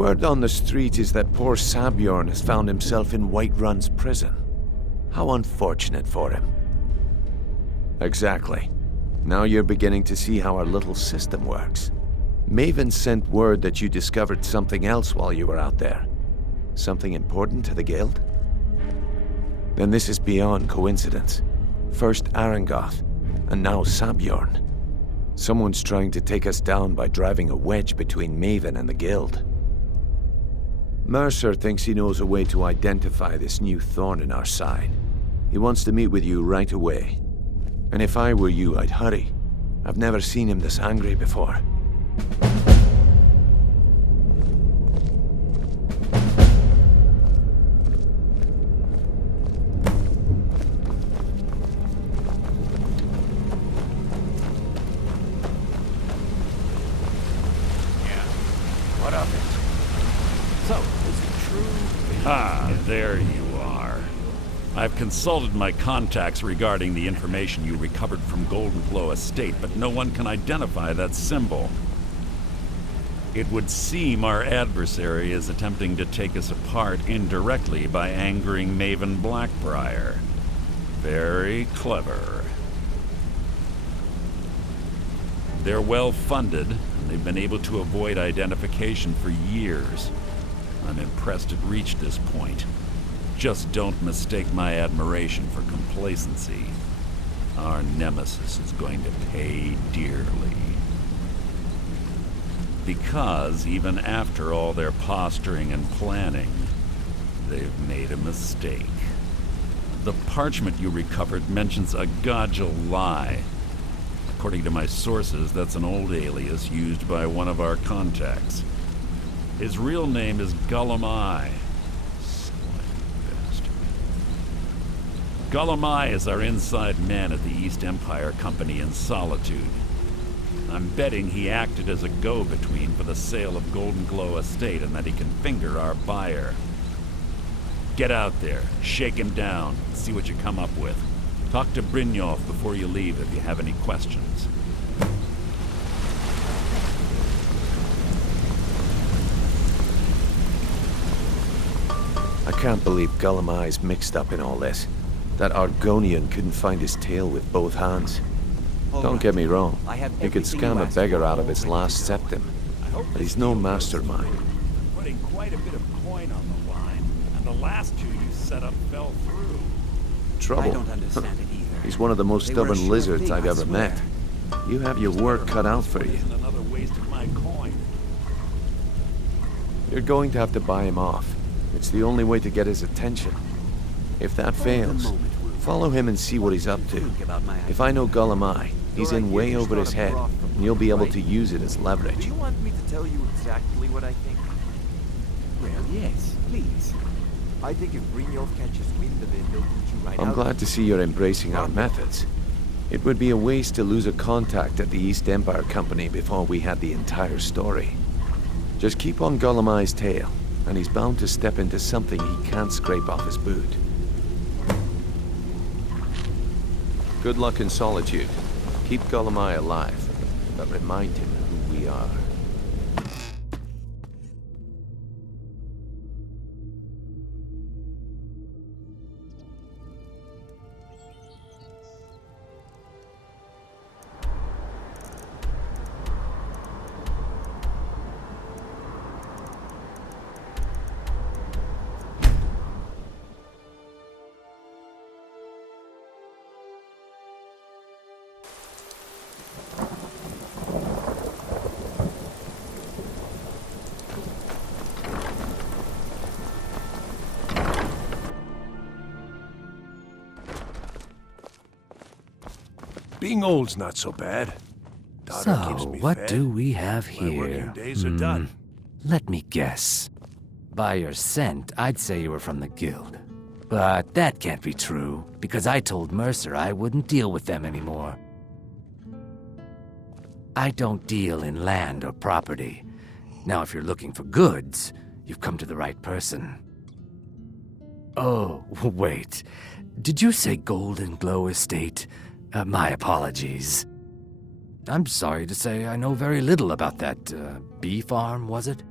Word on the street is that poor Sabjorn has found himself in Whiterun's prison. How unfortunate for him. Exactly. Now you're beginning to see how our little system works. Maven sent word that you discovered something else while you were out there. Something important to the guild? Then this is beyond coincidence. First Arangoth, and now Sabjorn. Someone's trying to take us down by driving a wedge between Maven and the guild. Mercer thinks he knows a way to identify this new thorn in our side. He wants to meet with you right away. And if I were you, I'd hurry. I've never seen him this angry before. What of it? So, is it true? Ah, there you are. I've consulted my contacts regarding the information you recovered from Golden Glow Estate, but no one can identify that symbol. It would seem our adversary is attempting to take us apart indirectly by angering Maven Blackbriar. Very clever. They're well funded, and they've been able to avoid identification for years. I'm impressed it reached this point. Just don't mistake my admiration for complacency. Our nemesis is going to pay dearly. Because even after all their posturing and planning, they've made a mistake. The parchment you recovered mentions a Godjal lie. According to my sources, that's an old alias used by one of our contacts. His real name is Gullum-Eye. Gullum-Eye is our inside man at the East Empire Company in Solitude. I'm betting he acted as a go-between for the sale of Golden Glow Estate and that he can finger our buyer. Get out there, shake him down, and see what you come up with. Talk to Brynjolf before you leave if you have any questions. I can't believe Gullum-Eye's mixed up in all this. That Argonian couldn't find his tail with both hands. Don't get me wrong, he could scam a beggar out of his last septim, but he's no mastermind. Putting quite a bit of coin on the line, and the last two you set up fell through. Trouble. I don't understand it either. He's one of the most They were a stubborn sure lizards thing, I've I ever swear. met. You have your work cut out for you. Isn't another waste of my coin. You're going to have to buy him off. It's the only way to get his attention. If that fails, follow him and see what he's up to. If I know Gullum-Eye, he's in way over his head, and you'll be able to use it as Do leverage. you want me to tell you exactly what I think? Well, yes, please. I think if Brynjolf catches wind of it, he'll teach you right out. I'm glad to see you're embracing our methods. It would be a waste to lose a contact at the East Empire Company before we had the entire story. Just keep on Gullum-Eye's tail, and he's bound to step into something he can't scrape off his boot. Good luck in Solitude. Keep Gullum-Eye alive, but remind him who we are. Being old's not so bad. Daughter So, keeps me what fed. do we have My here? working days are done. Let me guess. By your scent, I'd say you were from the guild. But that can't be true, because I told Mercer I wouldn't deal with them anymore. I don't deal in land or property. Now, if you're looking for goods, you've come to the right person. Oh, wait. Did you say Golden Glow Estate? My apologies. I'm sorry to say I know very little about that, bee farm, was it?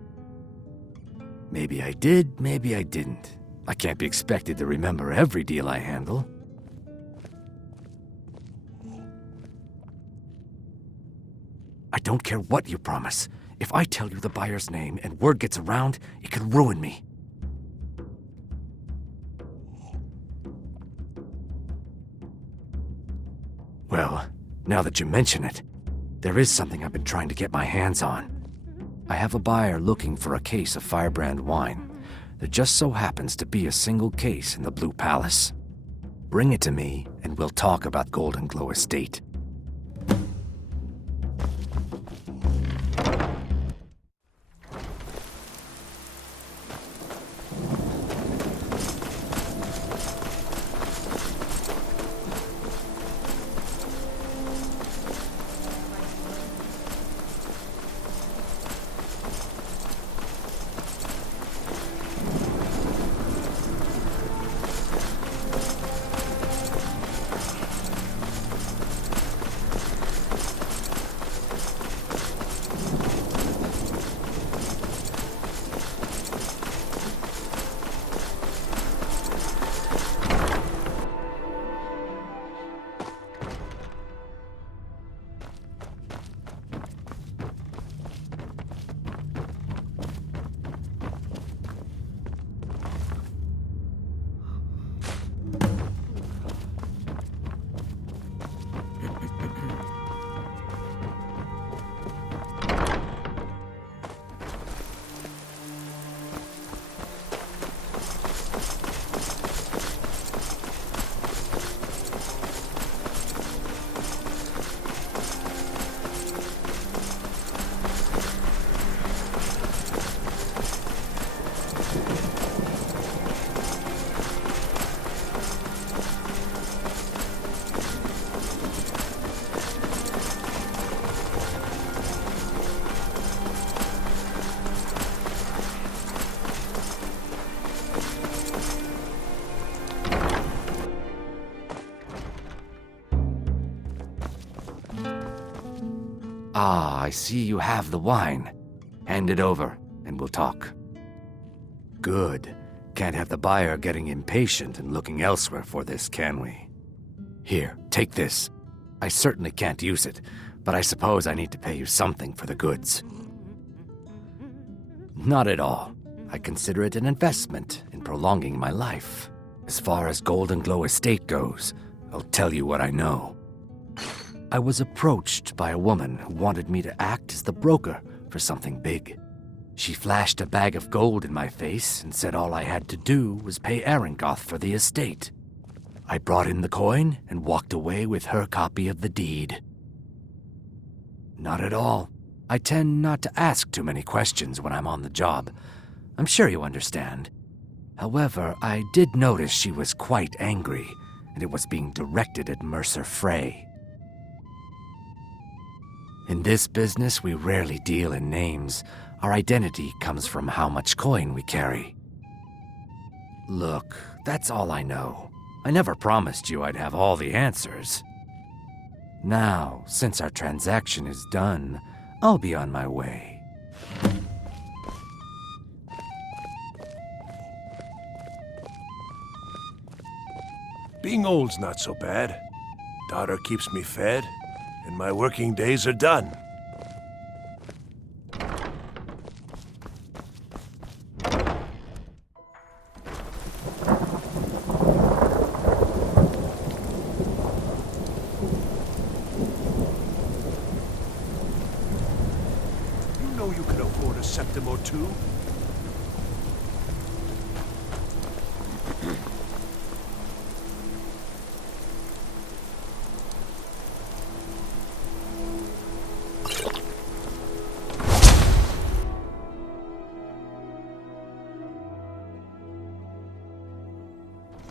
Maybe I did, maybe I didn't. I can't be expected to remember every deal I handle. I don't care what you promise. If I tell you the buyer's name and word gets around, it could ruin me. Well, now that you mention it, there is something I've been trying to get my hands on. I have a buyer looking for a case of Firebrand wine. There just so happens to be a single case in the Blue Palace. Bring it to me, and we'll talk about Golden Glow Estate. Ah, I see you have the wine. Hand it over, and we'll talk. Good. Can't have the buyer getting impatient and looking elsewhere for this, can we? Here, take this. I certainly can't use it, but I suppose I need to pay you something for the goods. Not at all. I consider it an investment in prolonging my life. As far as Golden Glow Estate goes, I'll tell you what I know. I was approached by a woman who wanted me to act as the broker for something big. She flashed a bag of gold in my face and said all I had to do was pay Arangoth for the estate. I brought in the coin and walked away with her copy of the deed. Not at all. I tend not to ask too many questions when I'm on the job. I'm sure you understand. However, I did notice she was quite angry, and it was being directed at Mercer Frey. In this business, we rarely deal in names. Our identity comes from how much coin we carry. Look, that's all I know. I never promised you I'd have all the answers. Now, since our transaction is done, I'll be on my way. Being old's not so bad. Daughter keeps me fed, and my working days are done. You know you can afford a septim or two.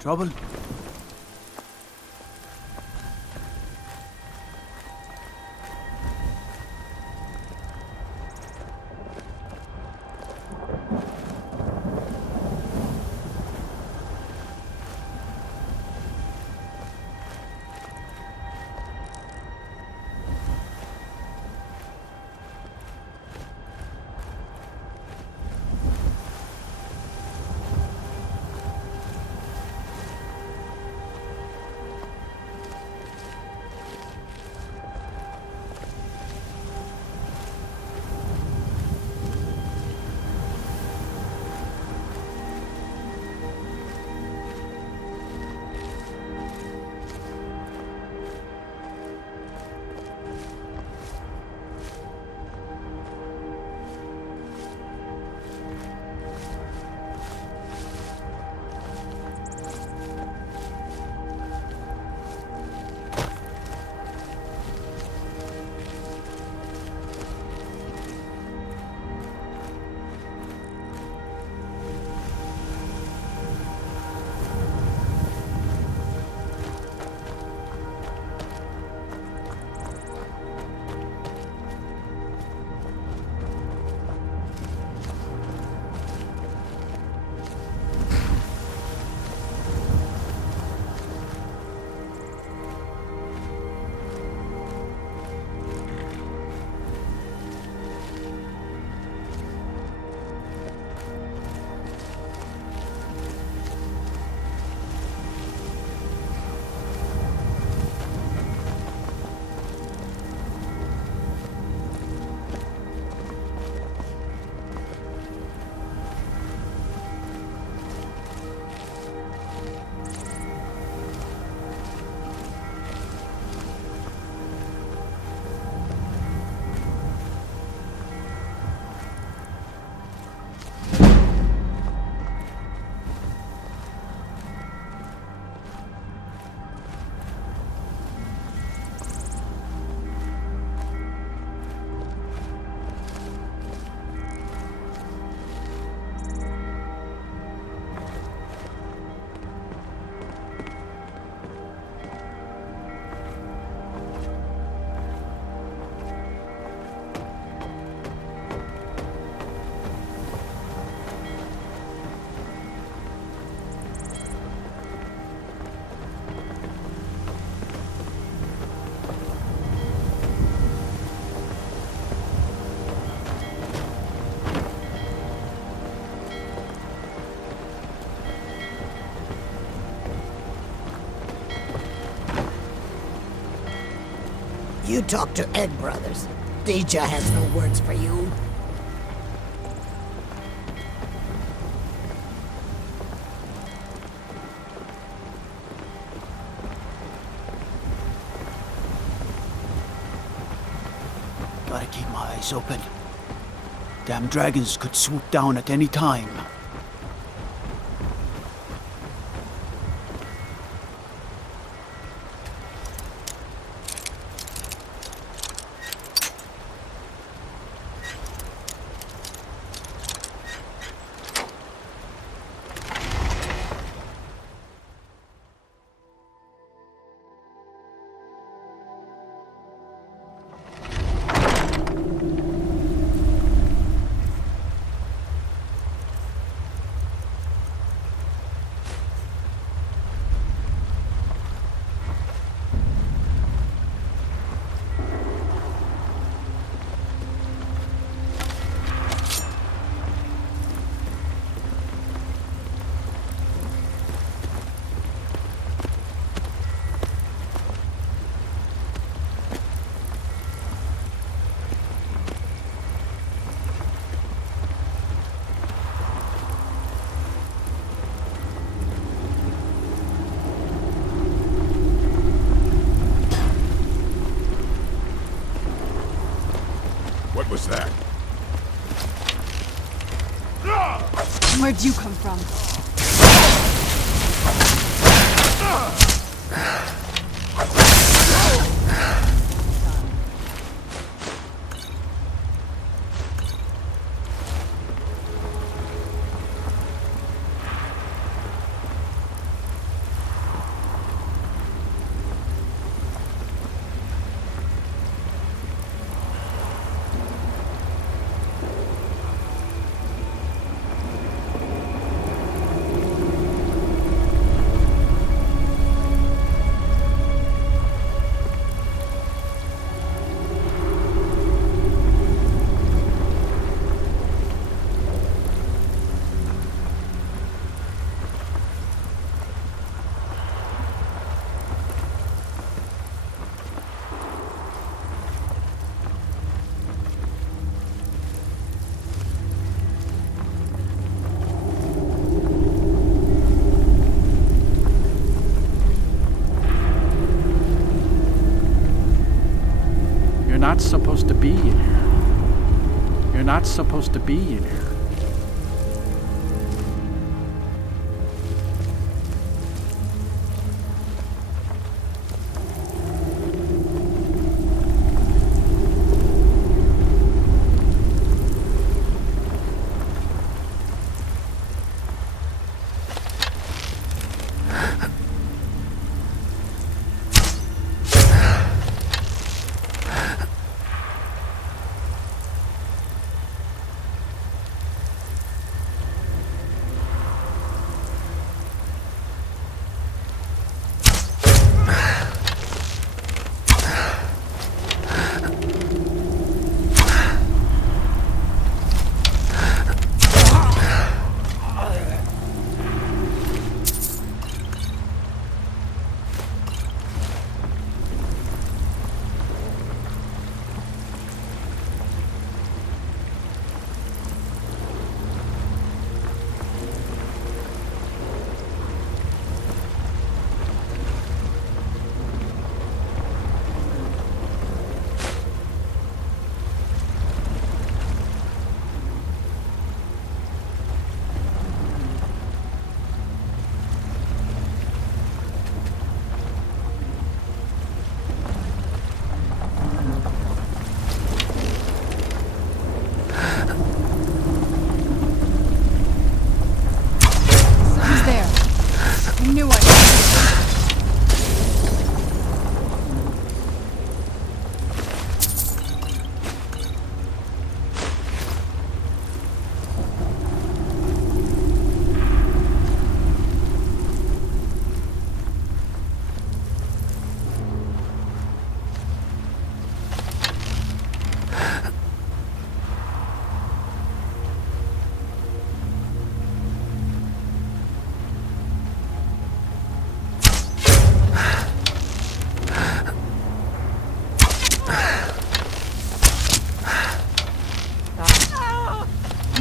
Trouble? You talk to Egg Brothers. Deja has no words for you. Gotta keep my eyes open. Damn dragons could swoop down at any time. What was that? Where'd you come from? You're not supposed to be in here. You're not supposed to be in here.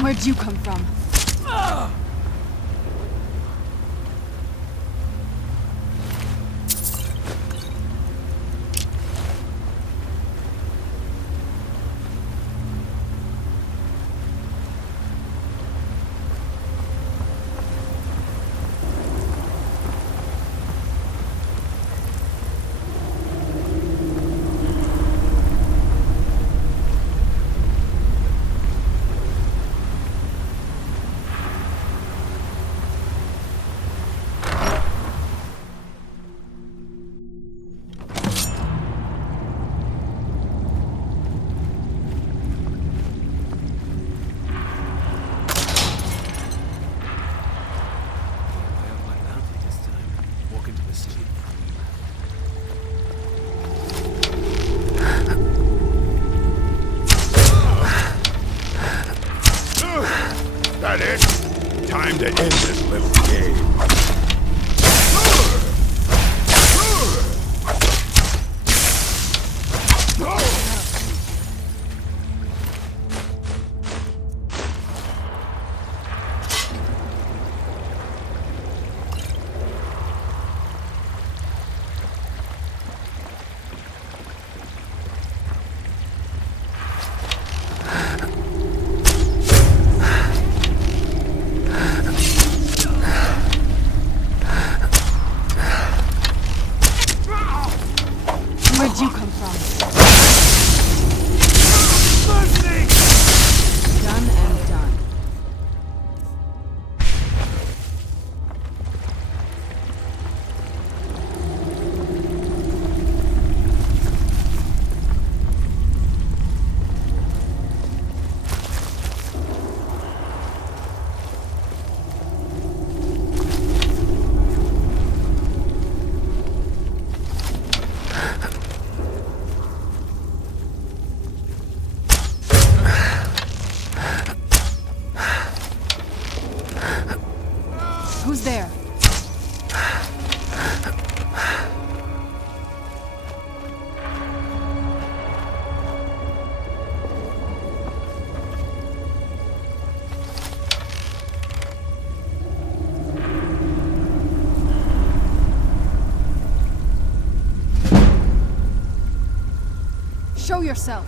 Where'd you come from? That it? Time to end this little game. Where'd you come from? Done and done. Who's there? Show yourself.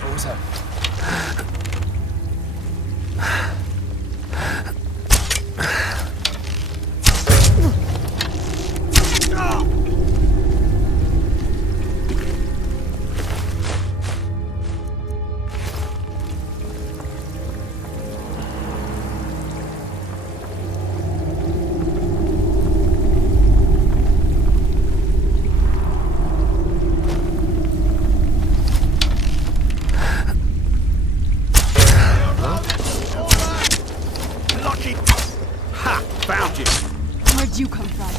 What was that? Ha! Found you! Where'd you come from?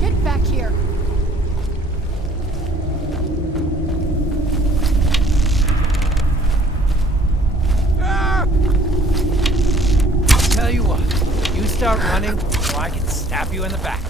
Get back here. Tell you what, you start running, or I can stab you in the back.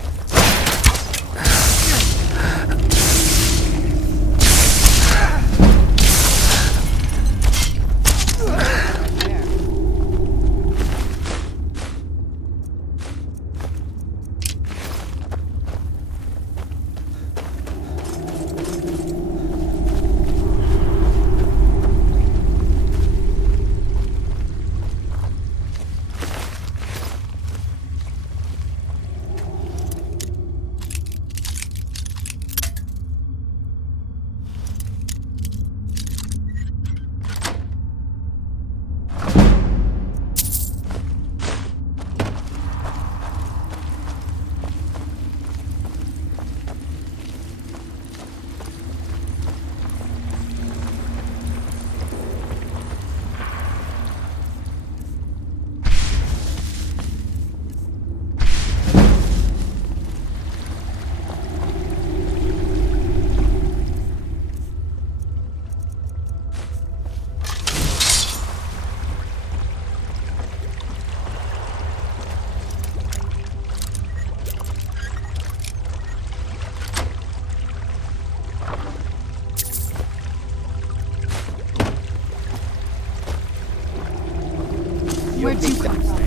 Where'd you come from?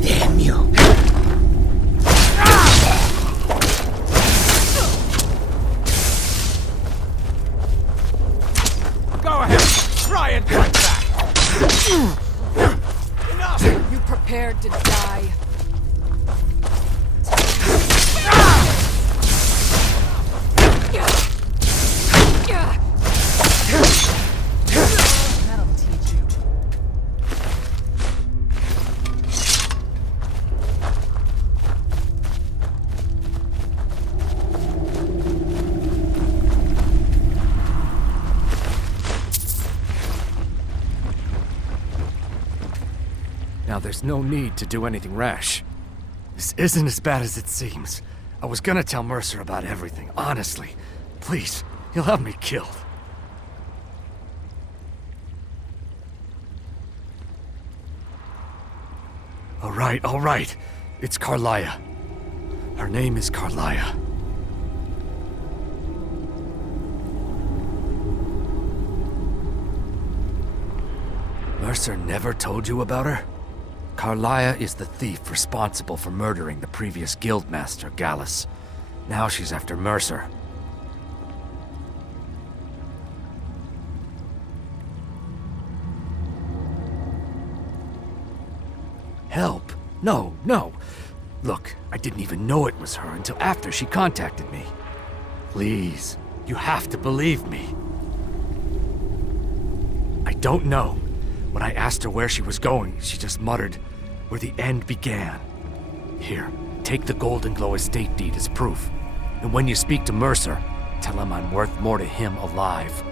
Damn you. Go ahead. Try and fight back. Enough. You prepared to die? That'll teach you. Now there's no need to do anything rash. This isn't as bad as it seems. I was gonna tell Mercer about everything, honestly. Please, he'll have me killed. All right. It's Carlia. Her name is Carlia. Mercer never told you about her? Carlia is the thief responsible for murdering the previous guildmaster, Gallus. Now she's after Mercer. Help? No. Look, I didn't even know it was her until after she contacted me. Please, you have to believe me. I don't know. When I asked her where she was going, she just muttered, "Where the end began." Here, take the Golden Glow estate deed as proof. And when you speak to Mercer, tell him I'm worth more to him alive.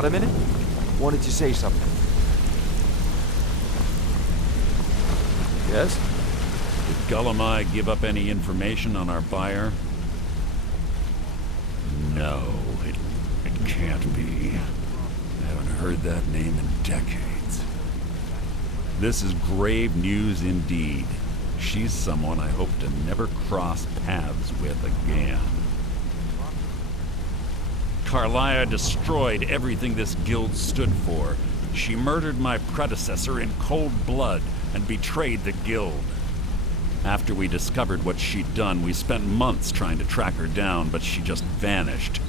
Got a minute? Wanted to say something. Yes? Did Gullamai give up any information on our buyer? No, it can't be. I haven't heard that name in decades. This is grave news indeed. She's someone I hope to never cross paths with again. Carlia destroyed everything this guild stood for. She murdered my predecessor in cold blood and betrayed the guild. After we discovered what she'd done, we spent months trying to track her down, but she just vanished.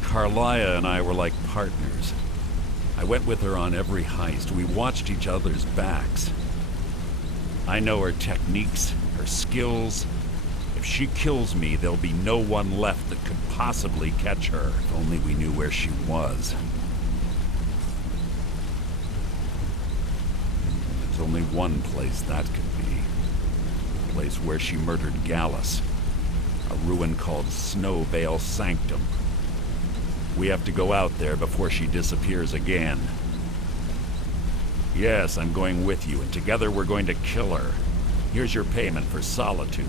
Carlia and I were like partners. I went with her on every heist. We watched each other's backs. I know her techniques, her skills. If she kills me, there'll be no one left that could possibly catch her. If only we knew where she was. There's only one place that could be. The place where she murdered Gallus. A ruin called Snowvale Sanctum. We have to go out there before she disappears again. Yes, I'm going with you, and together we're going to kill her. Here's your payment for solitude.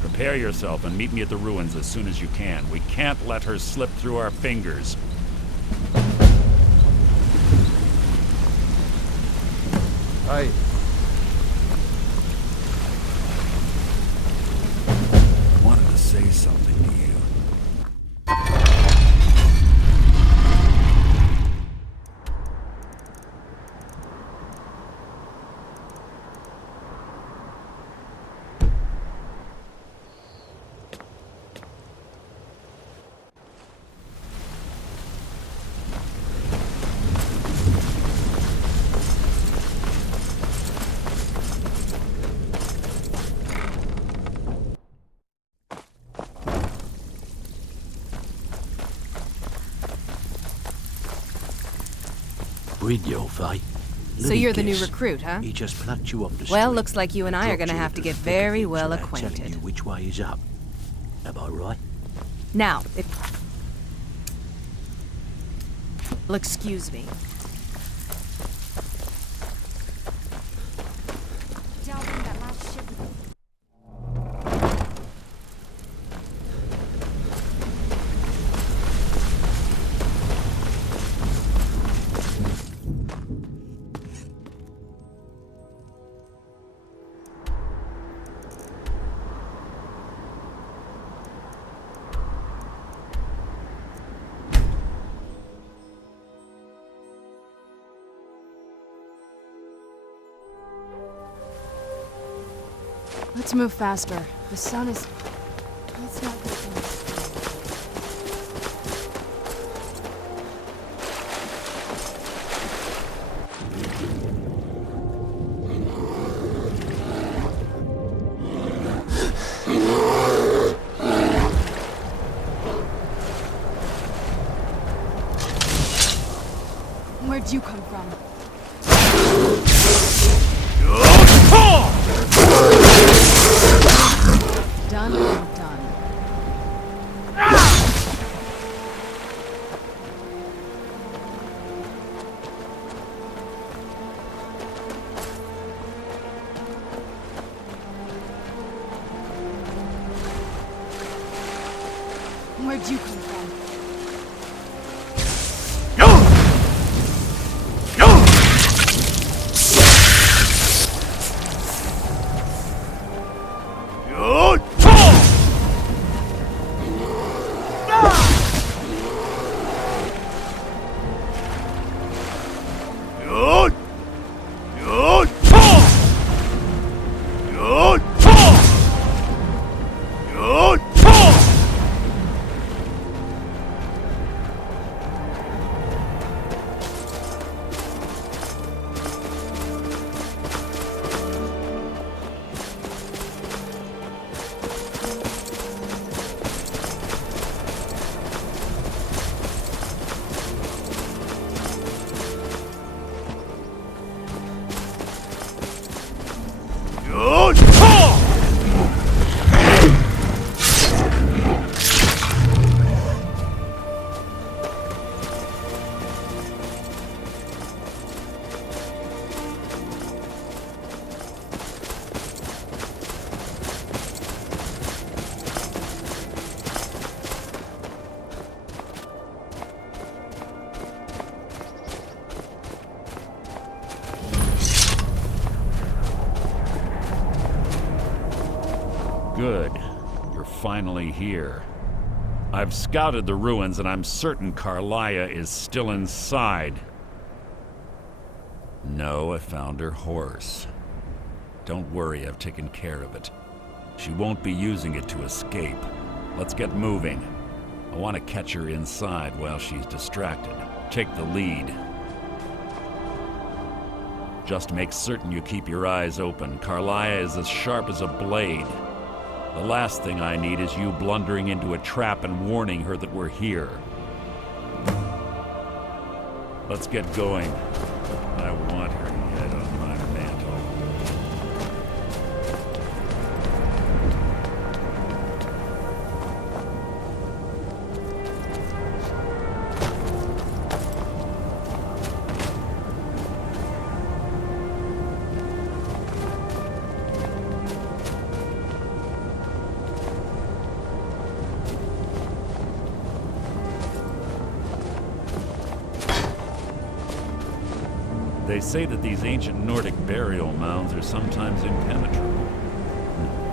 Prepare yourself and meet me at the ruins as soon as you can. We can't let her slip through our fingers. Aye. I wanted to say something to you. Brynjolf, eh? So you're the new recruit, huh? He just plucked you off the street. Well, looks like you and I are dropped gonna you have to into get the thick of very things well without telling acquainted. you which way is up. Am I right? Now, if... Well, excuse me. Let's move faster. The sun is... Let's not get things. Where'd you come from? Done and done. Where'd you come from? Good. You're finally here. I've scouted the ruins and I'm certain Carlia is still inside. No, I found her horse. Don't worry, I've taken care of it. She won't be using it to escape. Let's get moving. I want to catch her inside while she's distracted. Take the lead. Just make certain you keep your eyes open. Carlia is as sharp as a blade. The last thing I need is you blundering into a trap and warning her that we're here. Let's get going. I want her head on my mantle. They say that these ancient Nordic burial mounds are sometimes impenetrable.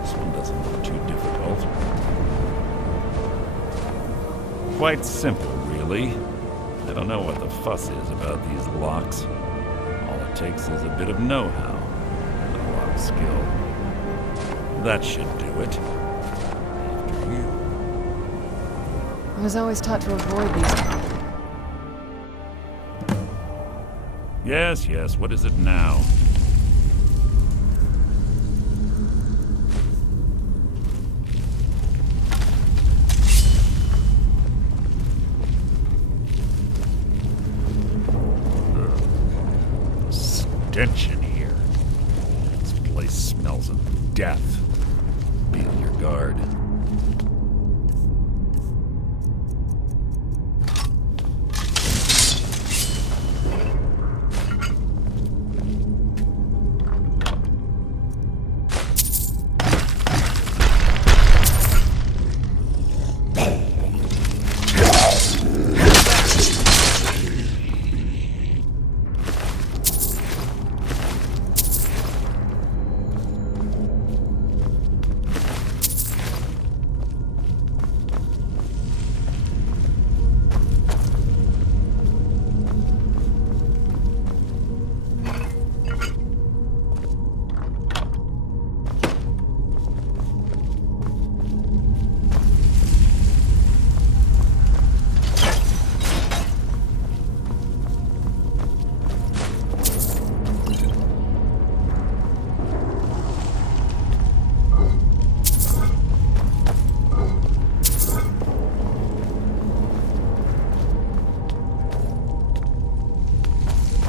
This one doesn't look too difficult. Quite simple, really. I don't know what the fuss is about these locks. All it takes is a bit of know-how and a lot of skill. That should do it. After you. I was always taught to avoid these. Yes, what is it now? Stench in here. This place smells of death. Be on your guard.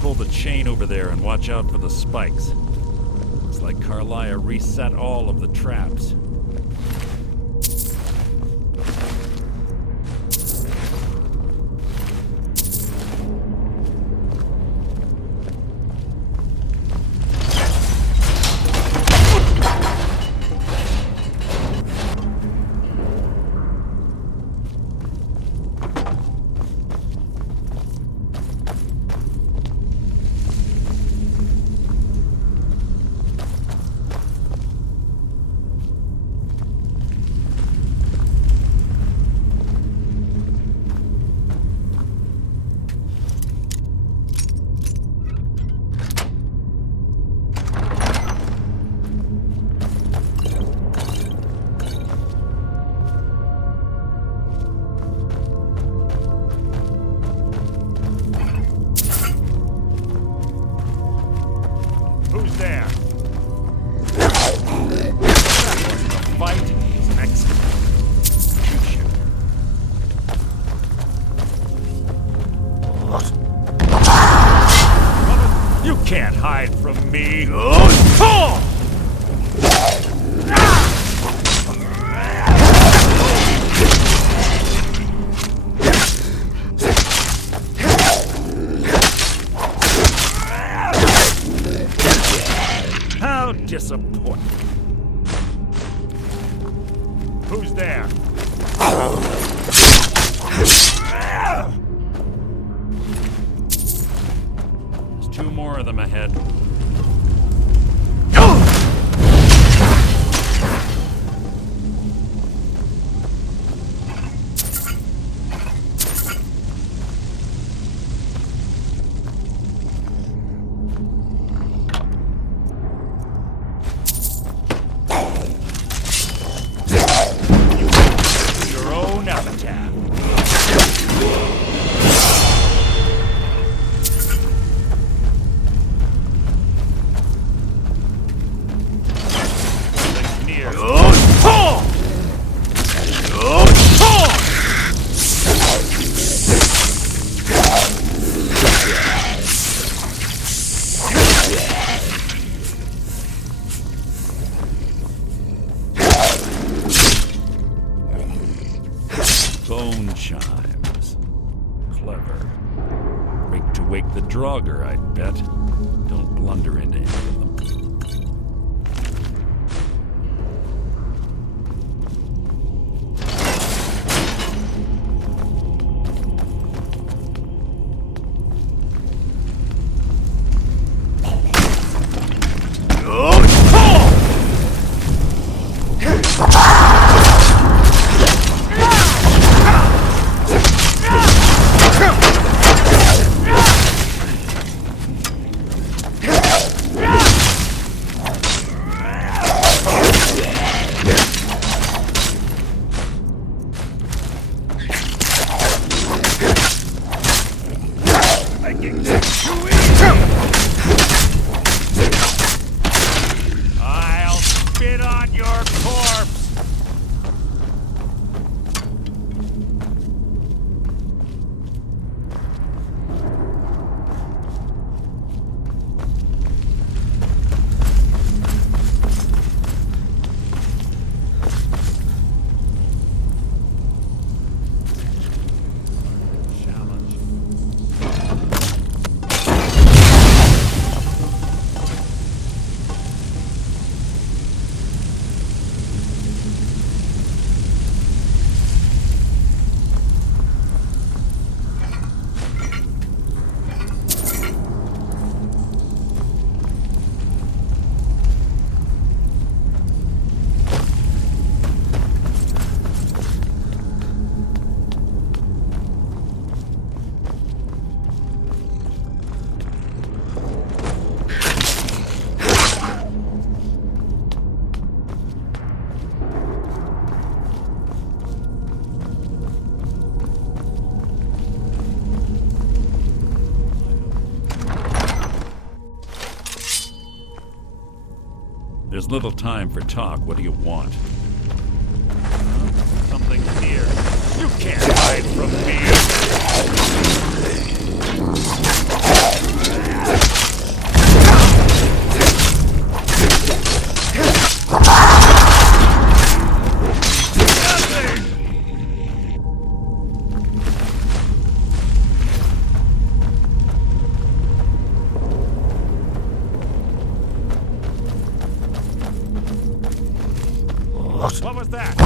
Pull the chain over there and watch out for the spikes. Looks like Carlia reset all of the traps. Who's there? That wasn't a fight, it was an execution. You can't hide from me. How disappointing. Who's there? There's two more of them ahead. chimes. Clever. To wake the Draugr, I'd bet. Don't blunder into any of them. I'll spit on your corpse! There's little time for talk. What do you want? Something's here. You can't hide from me! What was that?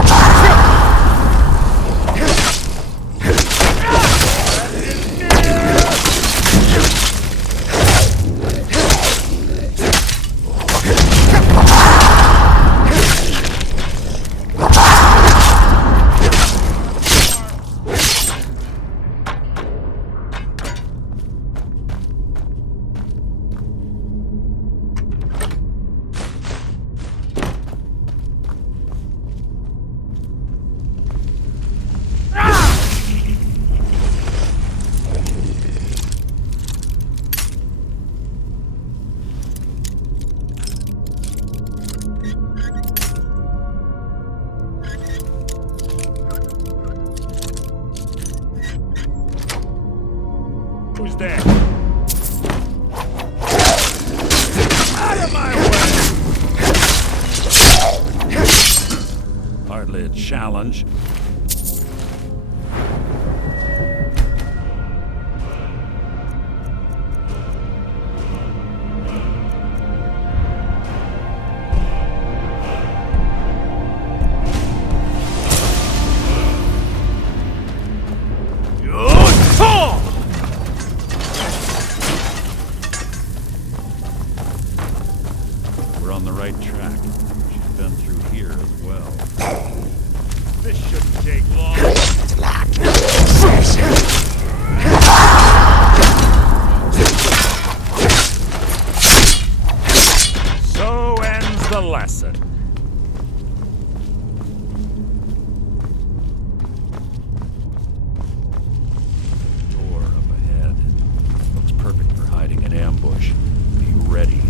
Who's there? Out of my way! Hardly a challenge. We're on the right track. She's been through here as well. This shouldn't take long. So ends the lesson. Door up ahead. Looks perfect for hiding an ambush. Be ready.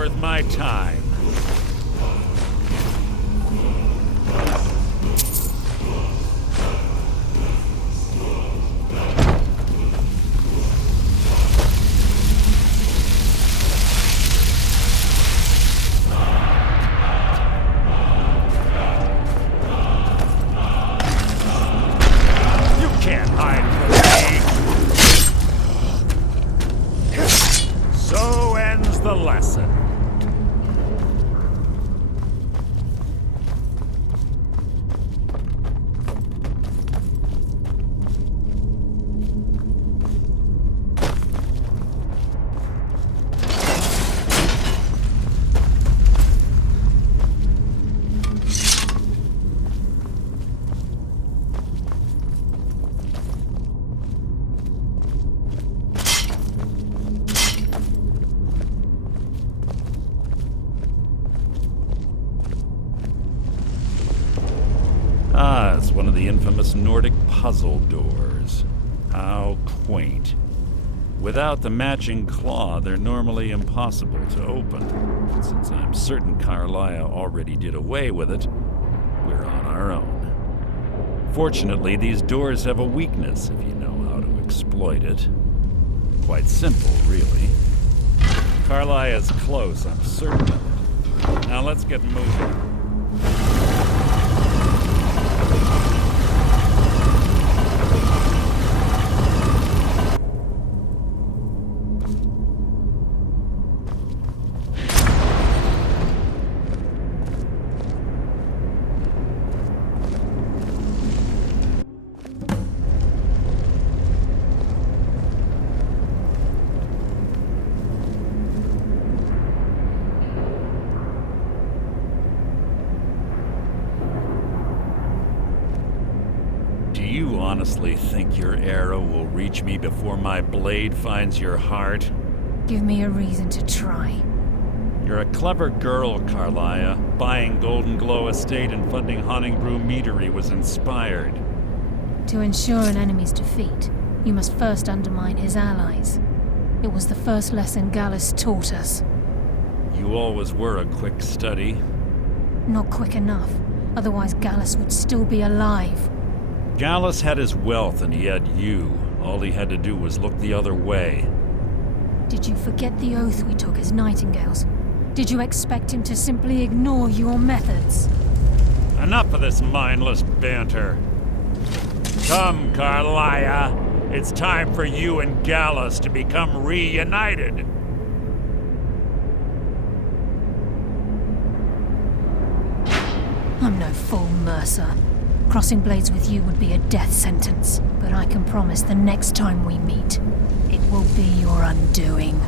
worth my time. The lesson. Ah, it's one of the infamous Nordic puzzle doors. How quaint. Without the matching claw, they're normally impossible to open. Since I'm certain Carlia already did away with it, we're on our own. Fortunately, these doors have a weakness if you know how to exploit it. Quite simple, really. Carlia's close, I'm certain of it. Now let's get moving. Do you honestly think your arrow will reach me before my blade finds your heart? Give me a reason to try. You're a clever girl, Carlia. Buying Golden Glow Estate and funding Honningbrew Meadery was inspired. To ensure an enemy's defeat, you must first undermine his allies. It was the first lesson Gallus taught us. You always were a quick study. Not quick enough, otherwise Gallus would still be alive. Gallus had his wealth and he had you. All he had to do was look the other way. Did you forget the oath we took as Nightingales? Did you expect him to simply ignore your methods? Enough of this mindless banter. Come, Carlia. It's time for you and Gallus to become reunited. I'm no fool, Mercer. Crossing blades with you would be a death sentence, but I can promise the next time we meet, it will be your undoing.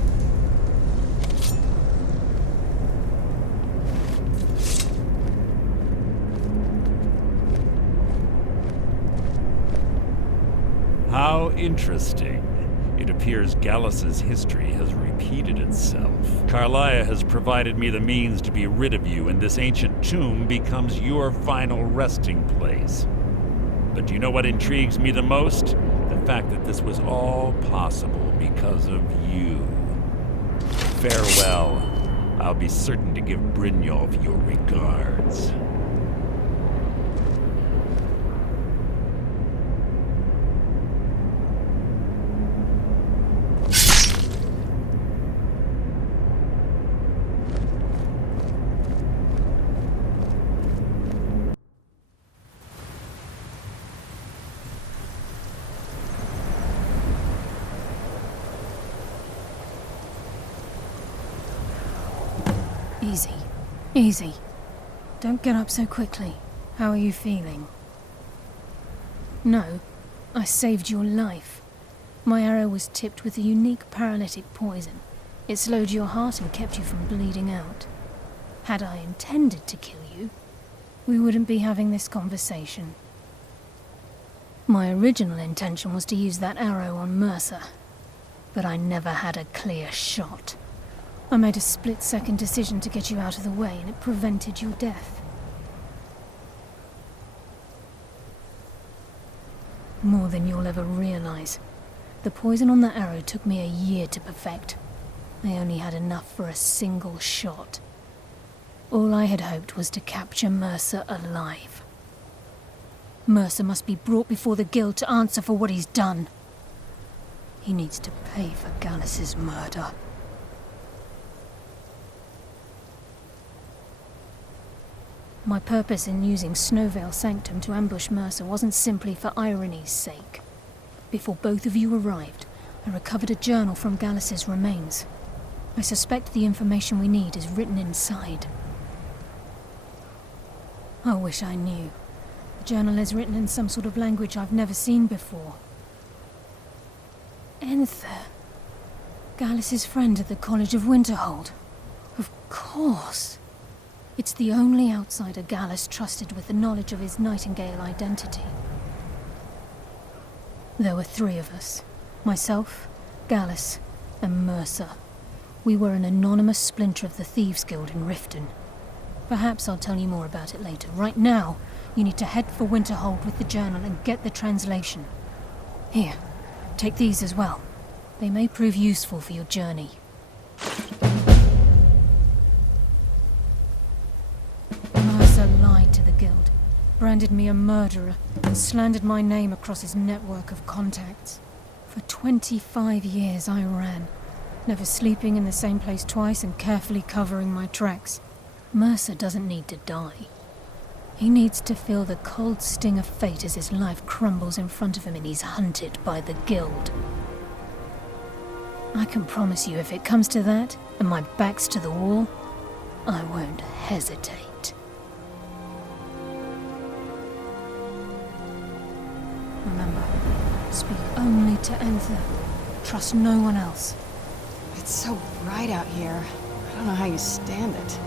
How interesting. It appears Gallus's history has repeated itself. Carlia has provided me the means to be rid of you, and this ancient tomb becomes your final resting place. But do you know what intrigues me the most? The fact that this was all possible because of you. Farewell. I'll be certain to give Brynjolf your regards. Easy. Easy. Don't get up so quickly. How are you feeling? No, I saved your life. My arrow was tipped with a unique paralytic poison. It slowed your heart and kept you from bleeding out. Had I intended to kill you, we wouldn't be having this conversation. My original intention was to use that arrow on Mercer, but I never had a clear shot. I made a split-second decision to get you out of the way, and it prevented your death. More than you'll ever realize. The poison on that arrow took me a year to perfect. I only had enough for a single shot. All I had hoped was to capture Mercer alive. Mercer must be brought before the Guild to answer for what he's done. He needs to pay for Gallus's murder. My purpose in using Snowvale Sanctum to ambush Mercer wasn't simply for irony's sake. Before both of you arrived, I recovered a journal from Gallus's remains. I suspect the information we need is written inside. I wish I knew. The journal is written in some sort of language I've never seen before. Enther. Gallus's friend at the College of Winterhold. Of course. It's the only outsider Gallus trusted with the knowledge of his Nightingale identity. There were 3 of us. Myself, Gallus, and Mercer. We were an anonymous splinter of the Thieves Guild in Riften. Perhaps I'll tell you more about it later. Right now, you need to head for Winterhold with the journal and get the translation. Here, take these as well. They may prove useful for your journey. Mercer lied to the Guild, branded me a murderer, and slandered my name across his network of contacts. For 25 years I ran, never sleeping in the same place twice and carefully covering my tracks. Mercer doesn't need to die. He needs to feel the cold sting of fate as his life crumbles in front of him and he's hunted by the Guild. I can promise you, if it comes to that, and my back's to the wall, I won't hesitate. Remember, speak only to Enther. Trust no one else. It's so bright out here. I don't know how you stand it.